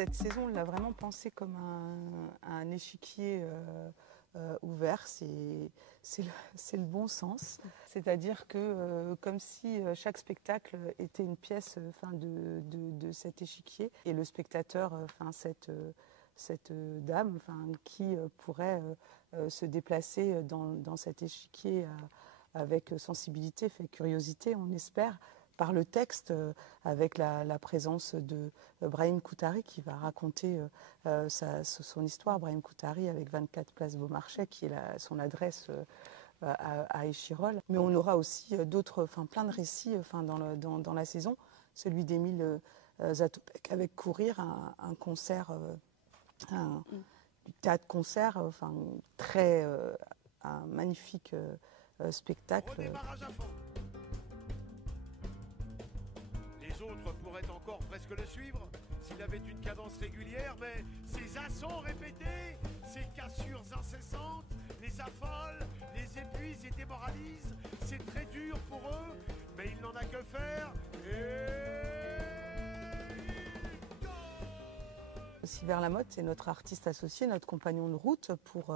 Cette saison, on l'a vraiment pensé comme un échiquier ouvert, c'est le bon sens. C'est-à-dire que comme si chaque spectacle était une pièce de cet échiquier et le spectateur, cette dame qui pourrait se déplacer dans cet échiquier avec sensibilité, fait curiosité, on espère, par le texte, avec la présence de Brahim Koutari qui va raconter son histoire. Brahim Koutari avec 24 place Beaumarchais qui est son adresse à Échirolles. Mais on aura aussi plein de récits dans la saison. Celui d'Émile Zatopek avec Courir, un concert, du théâtre-concert, un magnifique spectacle. Les autres pourraient encore presque le suivre s'il avait une cadence régulière, mais ces assauts répétés, ces cassures incessantes, les affolent, les épuisent et démoralisent. C'est très dur pour eux, mais il n'en a que faire. Sylvain Lamotte, c'est notre artiste associé, notre compagnon de route pour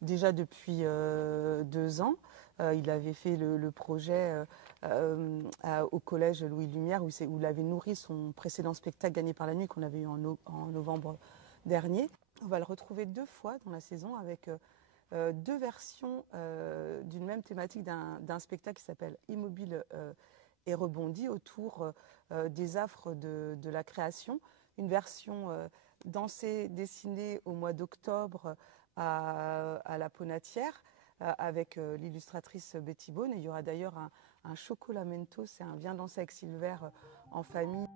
déjà depuis 2 ans. Il avait fait le projet au collège Louis Lumière où il avait nourri son précédent spectacle Gagné par la nuit qu'on avait eu en novembre dernier. On va le retrouver 2 fois dans la saison avec 2 versions d'une même thématique d'un spectacle qui s'appelle Immobile et rebondit autour des affres de la création. Une version dansée, dessinée au mois d'octobre à la Ponatière avec l'illustratrice Betty Bone. Et il y aura d'ailleurs un chocolamento, c'est un viens danser avec Silver en famille.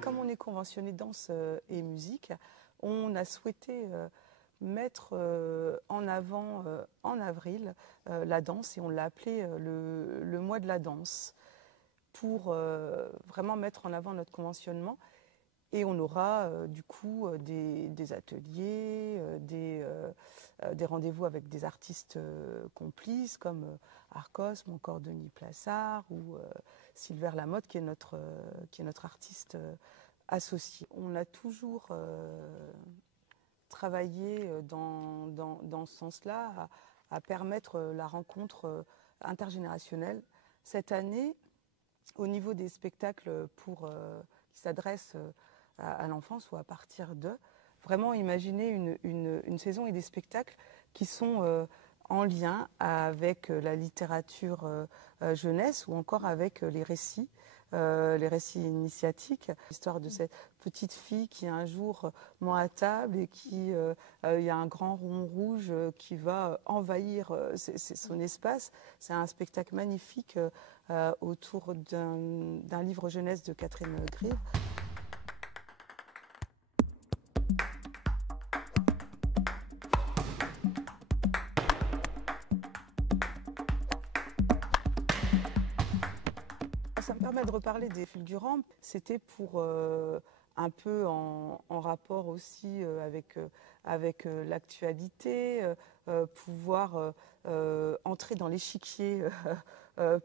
Comme on est conventionné danse et musique, on a souhaité mettre en avant en avril la danse et on l'a appelé le mois de la danse pour vraiment mettre en avant notre conventionnement. Et on aura du coup des ateliers, des rendez-vous avec des artistes complices comme Arcos, ou encore Denis Plassard ou Sylvain Lamotte qui est notre artiste associé. On a toujours travaillé dans ce sens-là à permettre la rencontre intergénérationnelle. Cette année, au niveau des spectacles qui s'adressent à l'enfance ou à partir de, vraiment imaginer une saison et des spectacles qui sont en lien avec la littérature jeunesse ou encore avec les récits initiatiques. L'histoire de cette petite fille qui un jour ment à table et qui il y a un grand rond rouge qui va envahir son espace. C'est un spectacle magnifique autour d'un livre jeunesse de Catherine Grive. Ça me permet de reparler des fulgurants. C'était pour un peu en rapport aussi avec l'actualité, pouvoir entrer dans l'échiquier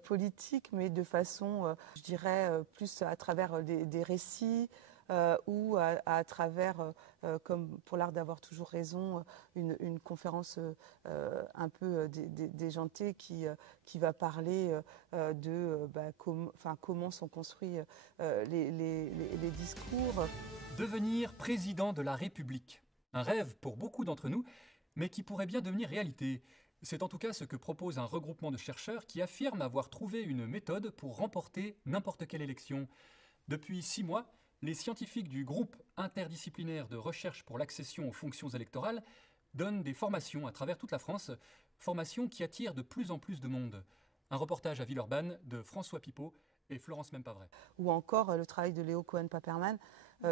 politique, mais de façon, je dirais, plus à travers des récits ou à travers, comme pour l'art d'avoir toujours raison, une conférence un peu déjantée qui va parler de comment sont construits les discours. Devenir président de la République. Un rêve pour beaucoup d'entre nous, mais qui pourrait bien devenir réalité. C'est en tout cas ce que propose un regroupement de chercheurs qui affirme avoir trouvé une méthode pour remporter n'importe quelle élection. Depuis 6 mois, les scientifiques du groupe interdisciplinaire de recherche pour l'accession aux fonctions électorales donnent des formations à travers toute la France, formations qui attirent de plus en plus de monde. Un reportage à Villeurbanne de François Pipeau et Florence Mempavray. Ou encore le travail de Léo Cohen-Paperman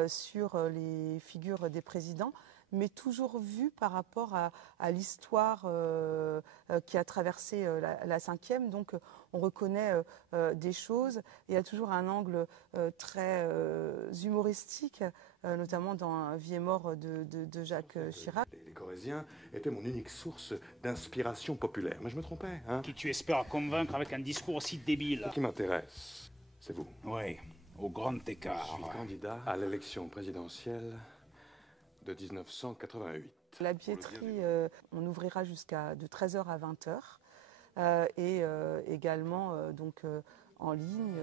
sur les figures des présidents, mais toujours vu par rapport à l'histoire qui a traversé la 5e. Donc on reconnaît des choses. Il y a toujours un angle très humoristique, notamment dans Vie et mort de Jacques Chirac. Les Corésiens étaient mon unique source d'inspiration populaire. Mais je me trompais, hein. Qui tu espères convaincre avec un discours aussi débile? Ce qui m'intéresse, c'est vous. Oui, au grand écart. Je suis candidat à l'élection présidentielle de 1988. La billetterie, on ouvrira jusqu'à de 13h à 20h et également donc en ligne.